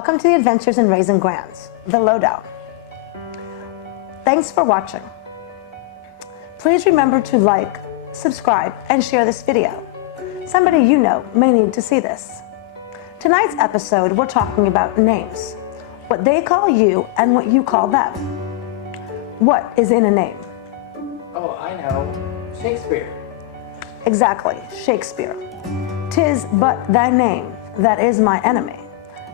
Welcome to the Adventures in Raising Grands, the lowdown. Thanks for watching. Please remember to like, subscribe, and share this video. Somebody you know may need to see this. Tonight's episode, we're talking about names, what they call you and what you call them. What is in a name? Oh, I know. Shakespeare. Exactly, Shakespeare. 'Tis but thy name that is my enemy.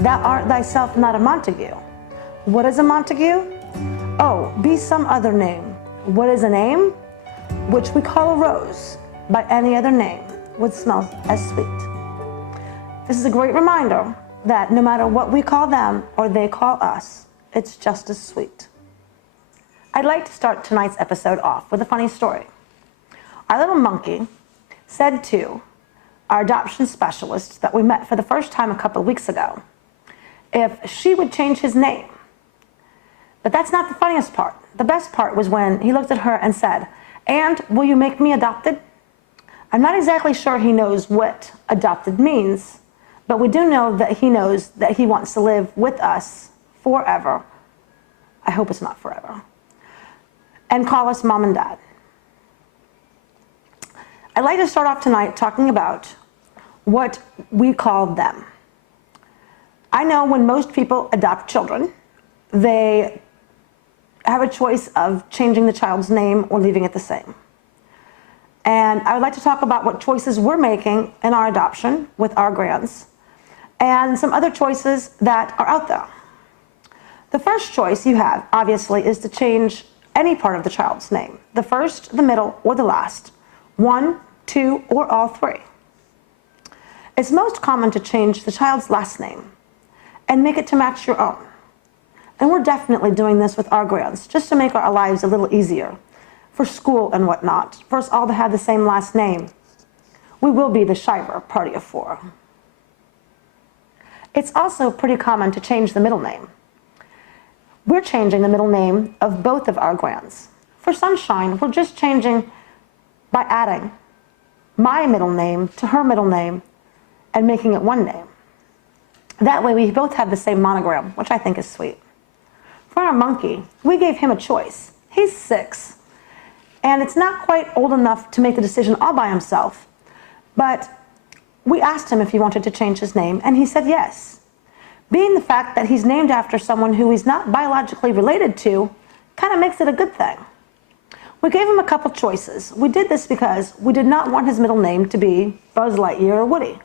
Thou art thyself not a Montague. What is a Montague? Oh, be some other name. What is a name? Which we call a rose, by any other name would smell as sweet. This is a great reminder that no matter what we call them or they call us, it's just as sweet. I'd like to start tonight's episode off with a funny story. Our little monkey said to our adoption specialist that we met for the first time a couple of weeks ago if she would change his name. But that's not the funniest part. The best part was when he looked at her and said, "And will you make me adopted?" I'm not exactly sure he knows what adopted means, but we do know that he knows that he wants to live with us forever. I hope it's not forever. And call us mom and dad. I'd like to start off tonight talking about what we call them. I know when most people adopt children, they have a choice of changing the child's name or leaving it the same. And I would like to talk about what choices we're making in our adoption with our grands and some other choices that are out there. The first choice you have, obviously, is to change any part of the child's name, the first, the middle, or the last, one, two, or all three. It's most common to change the child's last name and make it to match your own. And we're definitely doing this with our grands, just to make our lives a little easier for school and whatnot, for us all to have the same last name. We will be the Shiver party of four. It's also pretty common to change the middle name. We're changing the middle name of both of our grands. For Sunshine, we're just changing by adding my middle name to her middle name and making it one name. That way we both have the same monogram, which I think is sweet. For our monkey, we gave him a choice. He's 6, and it's not quite old enough to make the decision all by himself, but we asked him if he wanted to change his name, and he said yes. Being the fact that he's named after someone who he's not biologically related to kind of makes it a good thing. We gave him a couple choices. We did this because we did not want his middle name to be Buzz Lightyear or Woody.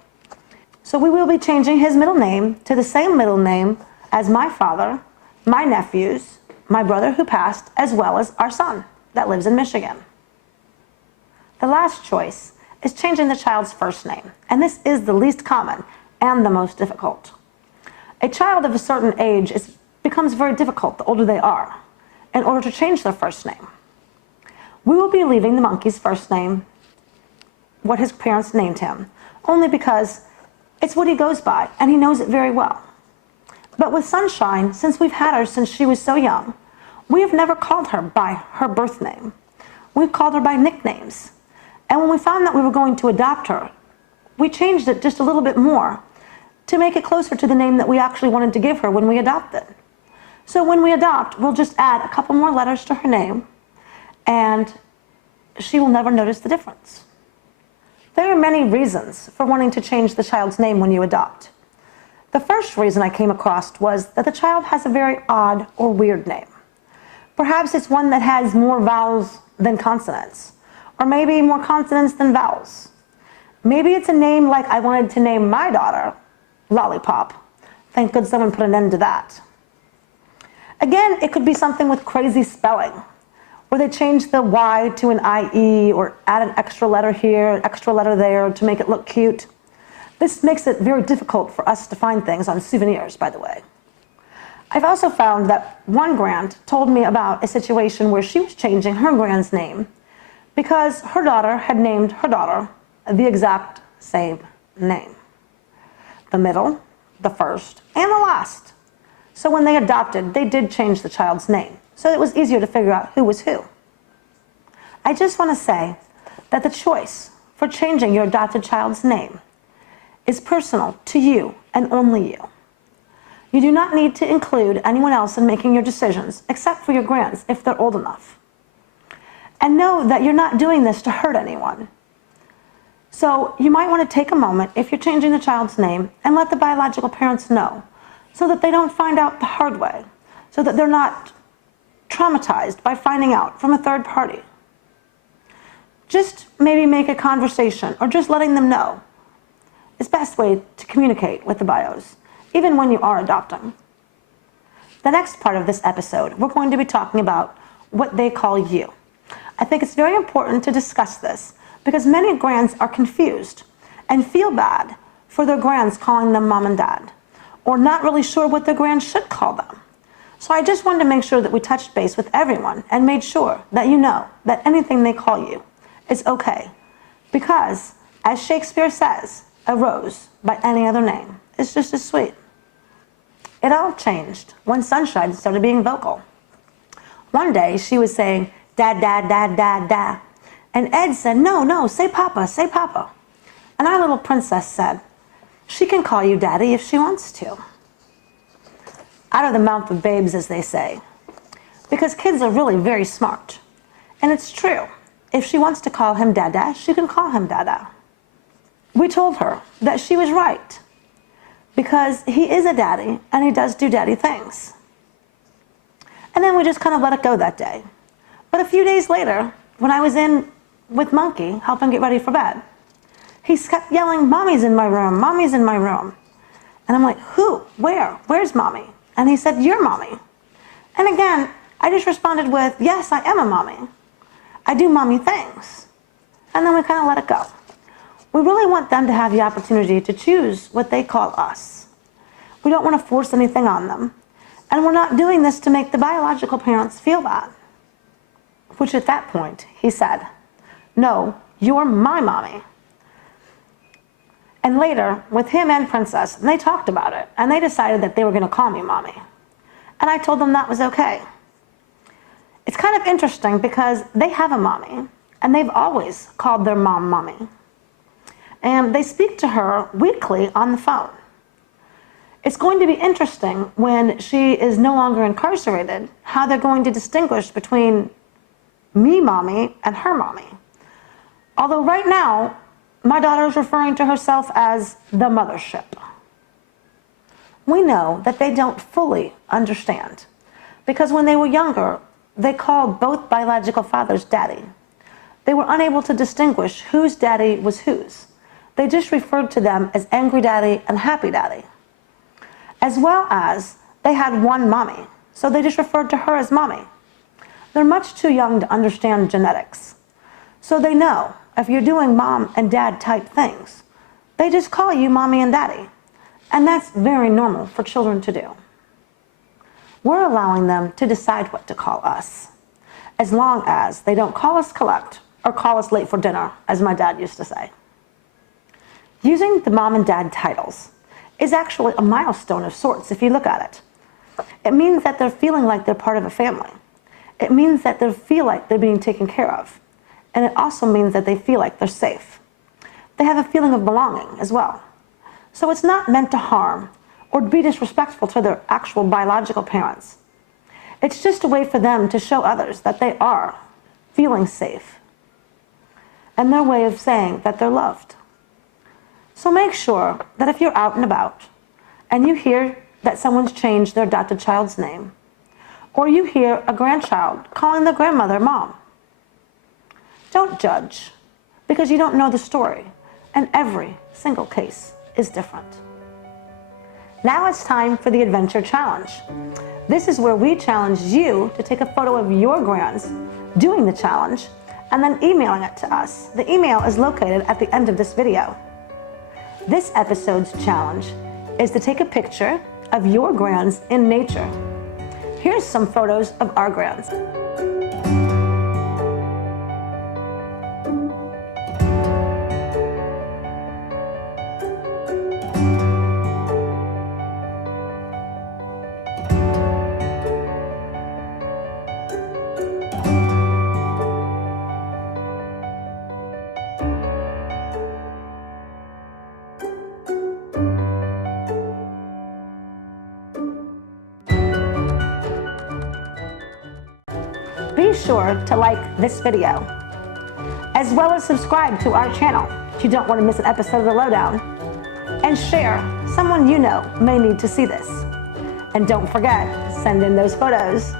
So we will be changing his middle name to the same middle name as my father, my nephews, my brother who passed, as well as our son that lives in Michigan. The last choice is changing the child's first name, and this is the least common and the most difficult. A child of a certain age becomes very difficult the older they are in order to change their first name. We will be leaving the monkey's first name, what his parents named him, only because it's what he goes by, and he knows it very well. But with Sunshine, since we've had her since she was so young, we have never called her by her birth name. We've called her by nicknames. And when we found that we were going to adopt her, we changed it just a little bit more to make it closer to the name that we actually wanted to give her when we adopted. So when we adopt, we'll just add a couple more letters to her name, and she will never notice the difference. There are many reasons for wanting to change the child's name when you adopt. The first reason I came across was that the child has a very odd or weird name. Perhaps it's one that has more vowels than consonants, or maybe more consonants than vowels. Maybe it's a name like I wanted to name my daughter Lollipop. Thank God someone put an end to that. Again, it could be something with crazy spelling, where they change the Y to an IE or add an extra letter here, an extra letter there to make it look cute. This makes it very difficult for us to find things on souvenirs, by the way. I've also found that one grand told me about a situation where she was changing her grand's name because her daughter had named her daughter the exact same name. The middle, the first, and the last. So when they adopted, they did change the child's name, so it was easier to figure out who was who. I just want to say that the choice for changing your adopted child's name is personal to you and only you. You do not need to include anyone else in making your decisions, except for your grands if they're old enough. And know that you're not doing this to hurt anyone. So you might want to take a moment, if you're changing the child's name, and let the biological parents know, so that they don't find out the hard way, so that they're not traumatized by finding out from a third party. Just maybe make a conversation, or just letting them know is the best way to communicate with the bios, even when you are adopting. The next part of this episode, we're going to be talking about what they call you. I think it's very important to discuss this because many grands are confused and feel bad for their grands calling them mom and dad, or not really sure what their grands should call them. So I just wanted to make sure that we touched base with everyone and made sure that you know that anything they call you is okay. Because, as Shakespeare says, a rose by any other name is just as sweet. It all changed when Sunshine started being vocal. One day she was saying, dad, dad, dad, dad, dad. And Ed said, no, no, say papa, say papa. And our little princess said, she can call you daddy if she wants to. Out of the mouth of babes, as they say. Because kids are really very smart. And it's true. If she wants to call him dada, she can call him dada. We told her that she was right. Because he is a daddy, and he does do daddy things. And then we just kind of let it go that day. But a few days later, when I was in with Monkey, helping get ready for bed, he kept yelling, mommy's in my room, mommy's in my room. And I'm like, who? Where? Where's mommy? And he said, you're mommy. And again, I just responded with, yes, I am a mommy. I do mommy things. And then we kind of let it go. We really want them to have the opportunity to choose what they call us. We don't want to force anything on them. And we're not doing this to make the biological parents feel bad. Which at that point, he said, no, you're my mommy. And later, with him and Princess, they talked about it, and they decided that they were going to call me mommy. And I told them that was okay. It's kind of interesting because they have a mommy, and they've always called their mom mommy. And they speak to her weekly on the phone. It's going to be interesting when she is no longer incarcerated, how they're going to distinguish between me mommy and her mommy. Although right now, my daughter is referring to herself as the mothership. We know that they don't fully understand because when they were younger, they called both biological fathers daddy. They were unable to distinguish whose daddy was whose. They just referred to them as angry daddy and happy daddy. As well as they had one mommy, so they just referred to her as mommy. They're much too young to understand genetics. So they know if you're doing mom and dad type things, they just call you mommy and daddy. And that's very normal for children to do. We're allowing them to decide what to call us, as long as they don't call us collect or call us late for dinner, as my dad used to say. Using the mom and dad titles is actually a milestone of sorts if you look at it. It means that they're feeling like they're part of a family. It means that they feel like they're being taken care of. And it also means that they feel like they're safe. They have a feeling of belonging as well. So it's not meant to harm or be disrespectful to their actual biological parents. It's just a way for them to show others that they are feeling safe. And their way of saying that they're loved. So make sure that if you're out and about and you hear that someone's changed their adopted child's name, or you hear a grandchild calling the grandmother mom, don't judge, because you don't know the story, and every single case is different. Now it's time for the Adventure Challenge. This is where we challenge you to take a photo of your grands doing the challenge and then emailing it to us. The email is located at the end of this video. This episode's challenge is to take a picture of your grands in nature. Here's some photos of our grands. Be sure to like this video, as well as subscribe to our channel if you don't want to miss an episode of The Lowdown, and share. Someone you know may need to see this. And don't forget, send in those photos